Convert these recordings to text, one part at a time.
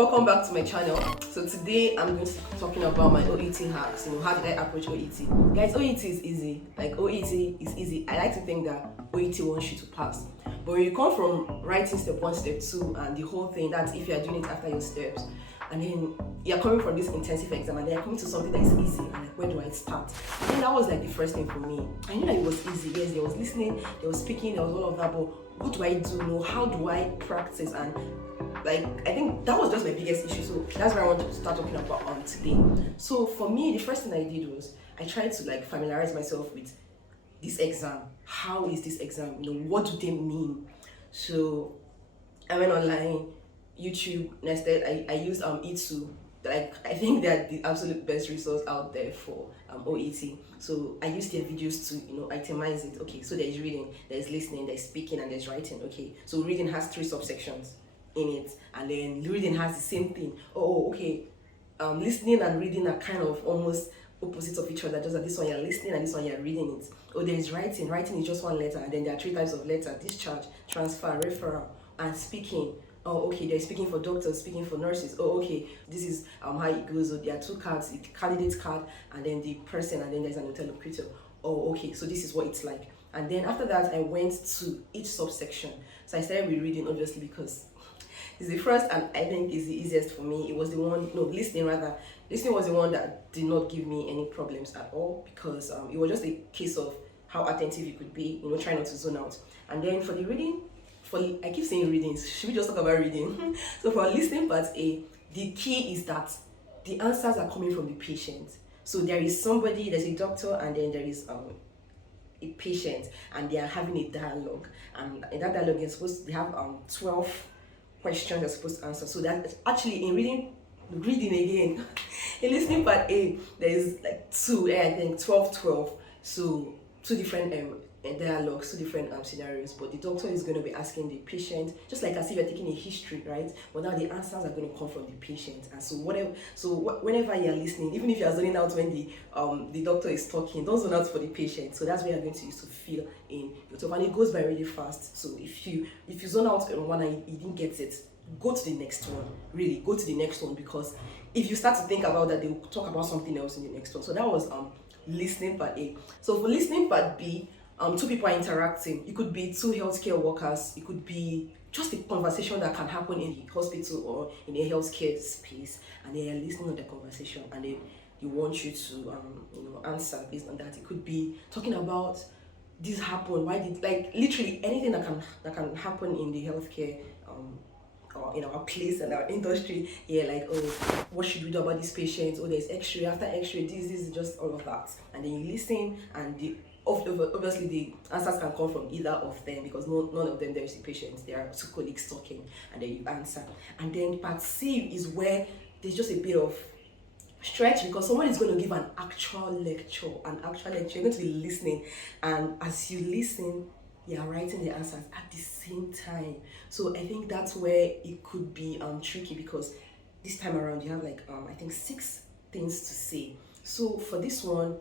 welcome back to my channel. So today I'm going to be talking about my OET hacks. How did I approach OET? Guys, OET is easy. OET is easy. I like to think that OET wants you to pass. But when you come from writing step 1, step 2, and the whole thing, that's if you're doing it after your steps, and then you're coming from this intensive exam, and then you're coming to something that is easy, and like, where do I start? I think that was like the first thing for me. I knew that it was easy. Yes, there was listening, there was speaking, there was all of that, but what do I do? How do I practice? And I think that was just my biggest issue. So that's what I want to start talking about on today. So for me, the first thing I did was I tried to familiarize myself with this exam. How is this exam? What do they mean? So I went online, YouTube, nested. I used E2. I think they're the absolute best resource out there for OET. So I used their videos to itemize it. Okay, so there's reading, there's listening, there's speaking, and there's writing. Okay, so reading has 3 subsections in it, and then reading has the same thing. Okay, listening and reading are kind of almost opposites of each other, just that this one you're listening and this one you're reading it. There's writing. Writing is just one letter, and then there are 3 types of letter: discharge, transfer, referral, and speaking. Okay, they're speaking for doctors, speaking for nurses. Okay, this is how it goes. There are 2 cards: the candidate card and then the person, and then there's an interlocutor. Okay, so this is what it's like. And then after that, I went to each subsection. So I started with reading, obviously, because it's the first and I think is the easiest for me. It was the one, listening rather. Listening was the one that did not give me any problems at all, because it was just a case of how attentive you could be, try not to zone out. And then for the reading, I keep saying readings, should we just talk about reading? So for listening part A, the key is that the answers are coming from the patient. So there's a doctor, and then there is a patient, and they are having a dialogue. And in that dialogue, they have 12 questions they're supposed to answer. So that actually in reading again, in listening part A, there is 12. So 2 different dialogues, 2 different scenarios, but the doctor is going to be asking the patient, just like as if you're taking a history, right? But now the answers are going to come from the patient. And so whenever you're listening, even if you're zoning out when the doctor is talking, don't zone out for the patient. So that's what you're going to use to fill in yourself, and it goes by really fast. So if you zone out on one and you didn't get it, go to the next one. Really go to the next one, because if you start to think about that, they'll talk about something else in the next one. So that was listening part A. So for listening part B, 2 people are interacting. It could be 2 healthcare workers. It could be just a conversation that can happen in the hospital or in a healthcare space, and they are listening to the conversation, and then you want you to answer based on that. It could be talking about this happened, why did, literally anything that can happen in the healthcare or in our place and our industry. What should we do about these patients? There's x-ray, after x-ray, this is just all of that. And then you listen, and obviously the answers can come from either of them, because none of them there is the patient. There are 2 colleagues talking, and then you answer. And then part C is where there's just a bit of stretch, because someone is going to give an actual lecture. You're going to be listening, and as you listen, they are writing the answers at the same time. So I think that's where it could be tricky, because this time around you have I think 6 things to say. So for this one,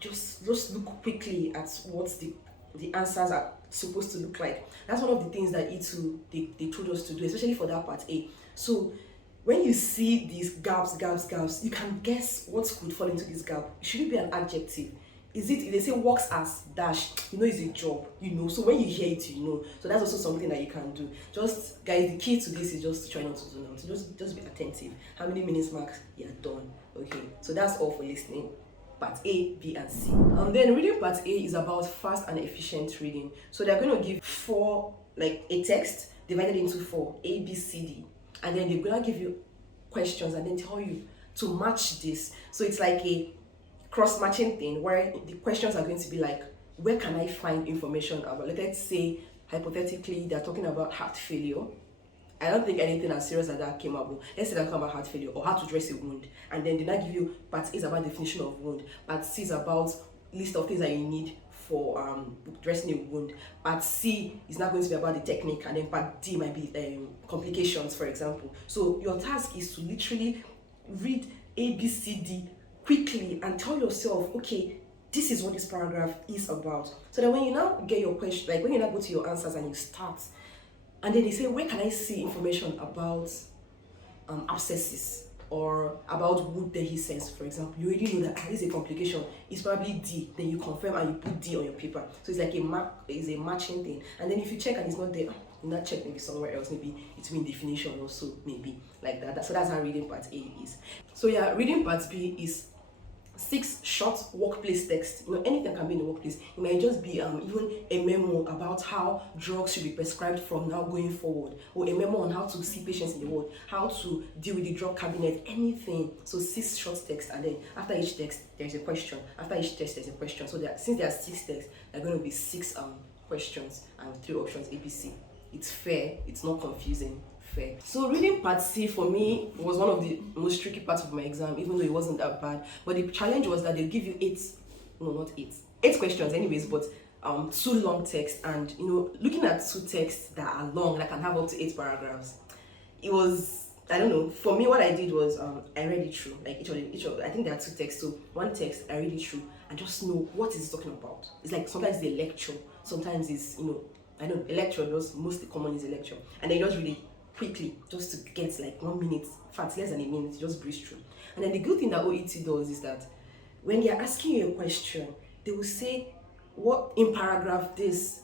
just look quickly at what the answers are supposed to look like. That's one of the things that E2 they told us to do, especially for that part A. So when you see these gaps, you can guess what could fall into this gap. Should it be an adjective? Is it, if they say works as dash, it's a job, so when you hear it, So that's also something that you can do. Just, guys, the key to this is just to try not to zone out. So just be attentive. How many minutes marks? You're done. Okay, so that's all for listening. Part A, B, and C. Then reading part A is about fast and efficient reading. So they're going to give 4, a text divided into 4, A, B, C, D. And then they're going to give you questions and then tell you to match this. So it's like a cross-matching thing, where the questions are going to be where can I find information about, let's say, hypothetically, they're talking about heart failure. I don't think anything as serious as that came up. Let's say they come about heart failure or how to dress a wound. And then they not give you part A is about definition of wound. Part C is about list of things that you need for dressing a wound. Part C is not going to be about the technique. And then part D might be complications, for example. So your task is to literally read A, B, C, D quickly and tell yourself, okay, this is what this paragraph is about. So that when you now get your question, when you now go to your answers and you start, and then they say, where can I see information about abscesses or about wood dehiscence, for example, you already know that this is a complication. It's probably D. Then you confirm and you put D on your paper. So it's like it's a matching thing. And then if you check and it's not there, you not check maybe somewhere else. Maybe it's in definition also, maybe like that. So that's how reading part A is. So yeah, reading part B is 6 short workplace text. Anything can be in the workplace. It might just be even a memo about how drugs should be prescribed from now going forward, or a memo on how to see patients in the ward, how to deal with the drug cabinet, anything. So 6 short text, and then after each text there's a question. After each text there's a question. So since there are 6 texts, there are going to be 6 questions and 3 options ABC. It's fair. It's not confusing. Fair. So reading part C for me was one of the most tricky parts of my exam, even though it wasn't that bad. But the challenge was that they'll give you 8 questions anyways, but 2 long texts, and looking at 2 texts that are long, that can have up to 8 paragraphs, it was, I don't know, for me what I did was I read it through, like each of I think there are 2 texts, so one text I read it through and just know what is it talking about. It's like sometimes it's a lecture, sometimes it's I know a lecture, just mostly common is a lecture, and then you just read it quickly, just to get like 1 minute, in fact less than a minute, just breeze through. And then the good thing that OET does is that when they're asking you a question, they will say what in paragraph this,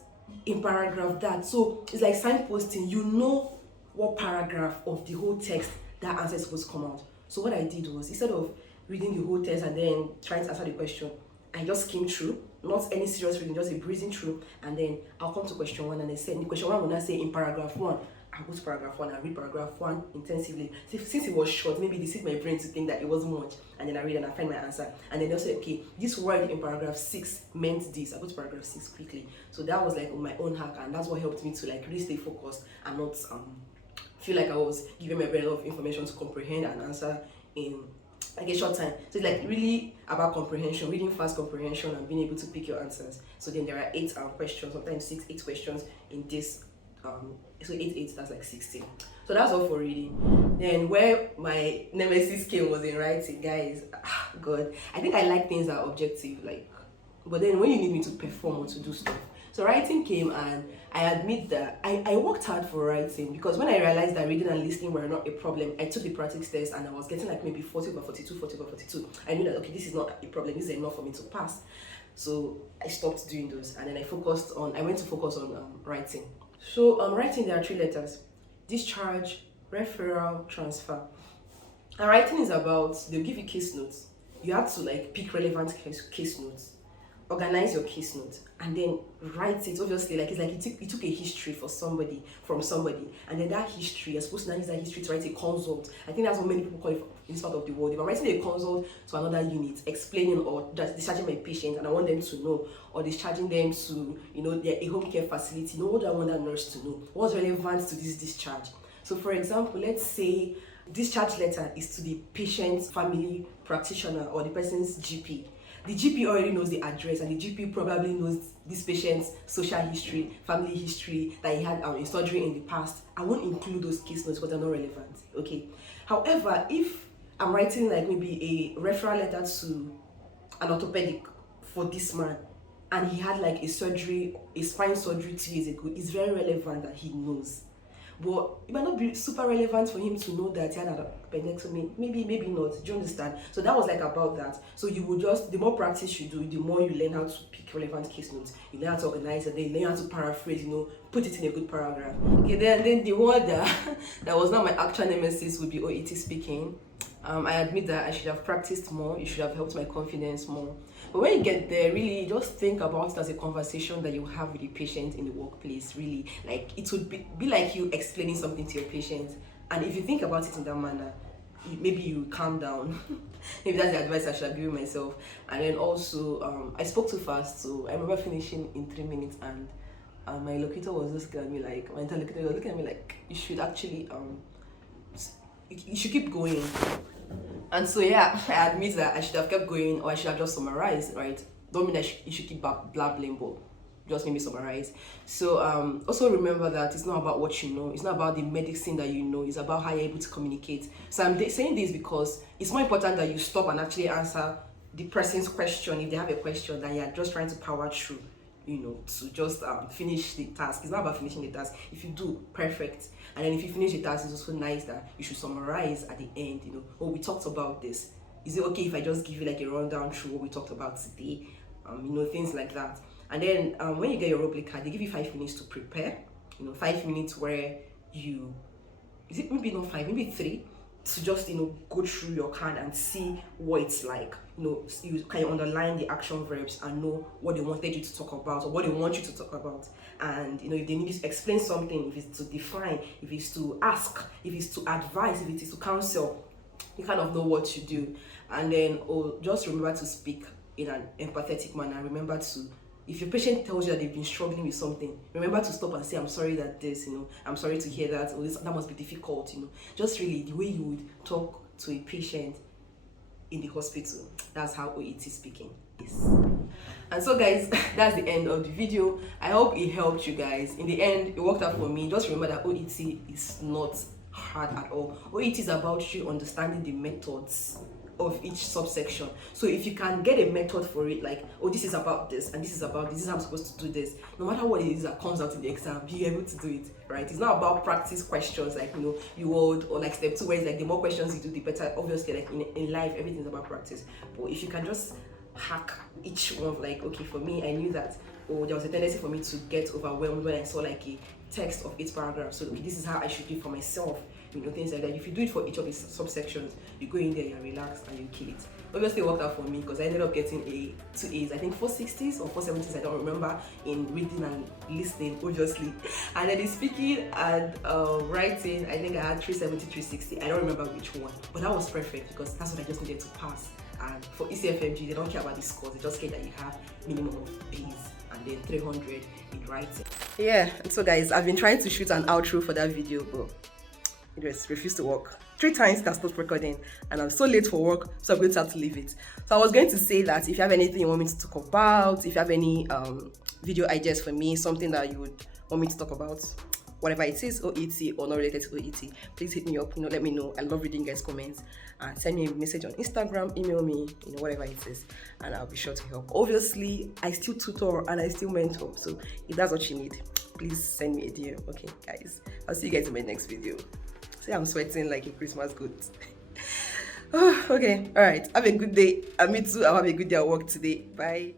in paragraph that. So it's like signposting. You know what paragraph of the whole text that answer is supposed to come out. So what I did was, instead of reading the whole text and then trying to answer the question, I just skimmed through, not any serious reading, just a breezing through, and then I'll come to question 1, and I said, in question 1 when I say in paragraph 1, I go to paragraph 1 and read paragraph 1 intensively. Since it was short, maybe this is my brain to think that it wasn't much, and then I read and I find my answer. And then they'll say, okay, this word in paragraph 6 meant this. I go to paragraph 6 quickly. So that was like my own hack, and that's what helped me to like really stay focused and not feel like I was giving my brain a lot of information to comprehend and answer in like a short time. So it's like really about comprehension, reading fast comprehension, and being able to pick your answers. So then there are 8 questions, sometimes 8 questions in this. So 8, that's like 16. So that's all for reading. Then where my nemesis came was in writing, guys. God, I think I like things that are objective, like, but then when you need me to perform or to do stuff. So writing came, and I admit that I worked hard for writing, because when I realized that reading and listening were not a problem, I took the practice test and I was getting like maybe 40 over 42, 40 over 42. I knew that, okay, this is not a problem, this is enough for me to pass. So I stopped doing those, and then I went to focus on writing. So writing, there are 3 letters: discharge, referral, transfer. And writing is about, they'll give you case notes. You have to like pick relevant case notes, organize your case notes, and then write it. Obviously, like it's like you took a history from somebody, and then that history, you're supposed to now use that history to write a consult. I think that's what many people call it in this part of the world. If I'm writing a consult to another unit, explaining or just discharging my patient, and I want them to know, or discharging them to a home care facility, what do I want that nurse to know? What's relevant to this discharge? So for example, let's say discharge letter is to the patient's family practitioner or the person's GP. The GP already knows the address, and the GP probably knows this patient's social history, family history, that he had in surgery in the past. I won't include those case notes because they're not relevant, okay? However, if I'm writing like maybe a referral letter to an orthopedic for this man, and he had like a spine surgery 2 years ago, it's very relevant that he knows. But it might not be super relevant for him to know that he had an appendectomy. Maybe not. Do you understand? So that was like about that. So you would just, the more practice you do, the more you learn how to pick relevant case notes. You learn how to organize it, then you learn how to paraphrase, put it in a good paragraph. Okay, then the word that was not my actual nemesis would be OET speaking. I admit that I should have practiced more. It should have helped my confidence more. But when you get there, really just think about it as a conversation that you have with the patient in the workplace. Really, like it would be like you explaining something to your patient. And if you think about it in that manner, maybe you calm down. Maybe that's the advice I should have given myself. And then also, I spoke too fast, so I remember finishing in 3 minutes, and my locator was just looking at me like, my interlocutor was looking at me like, you should actually you should keep going. And so yeah, I admit that I should have kept going, or I should have just summarized, right? Don't mean that you should keep blabbling, but just maybe summarize. So also remember that it's not about what you know, it's not about the medicine that you know, it's about how you're able to communicate. So I'm saying this because it's more important that you stop and actually answer the person's question if they have a question, than you're just trying to power through, to just finish the task. It's not about finishing the task. If you do, perfect. And then if you finish the task, it's also nice that you should summarize at the end, oh, we talked about this. Is it okay if I just give you like a rundown through what we talked about today? Things like that. And then when you get your role play card, they give you 5 minutes to prepare. 5 minutes where you, is it maybe not 5, maybe 3, to just go through your card and see what it's like. You can underline the action verbs and know what they wanted you to talk about or what they want you to talk about. And if they need you to explain something, if it's to define, if it's to ask, if it's to advise, if it is to counsel, you kind of know what to do. And then just remember to speak in an empathetic manner. Remember to, if your patient tells you that they've been struggling with something, remember to stop and say, I'm sorry that this, I'm sorry to hear that, or that must be difficult, Just really the way you would talk to a patient in the hospital. That's how OET speaking is. And so guys, that's the end of the video. I hope it helped you guys. In the end, it worked out for me. Just remember that OET is not hard at all. OET is about you understanding the methods of each subsection. So if you can get a method for it, like, oh, this is about this and this is about this is how I'm supposed to do this, no matter what it is that comes out in the exam, you're able to do it, right? It's not about practice questions like you would, or like step 2 where it's like the more questions you do, the better. Obviously, like in life, everything's about practice. But if you can just hack each one, like, okay, for me, I knew that, there was a tendency for me to get overwhelmed when I saw like a text of 8 paragraphs. So okay, this is how I should do it for myself. Things like that. If you do it for each of these subsections, you go in there, you're relaxed, and you kill it. Obviously, it worked out for me because I ended up getting 2 A's, I think 460s or 470s, I don't remember, in reading and listening, obviously. And then in speaking and writing, I think I had 370, 360. I don't remember which one, but that was perfect because that's what I just needed to pass. And for ECFMG, they don't care about the scores, they just care that you have minimum of B's and then 300 in writing. Yeah, and so guys, I've been trying to shoot an outro for that video, but it just refused to work. 3 times that stopped recording, and I'm so late for work, so I'm going to have to leave it. So I was going to say that if you have anything you want me to talk about, if you have any video ideas for me, something that you would want me to talk about, whatever it is, OET or not related to OET, please hit me up, let me know. I love reading guys' comments, and send me a message on Instagram, email me, whatever it is, and I'll be sure to help. Obviously, I still tutor and I still mentor, so if that's what you need, please send me a DM. Okay, guys, I'll see you guys in my next video. See, I'm sweating like a Christmas goat. Okay, all right, have a good day, and me too, I'll have a good day at work today. Bye.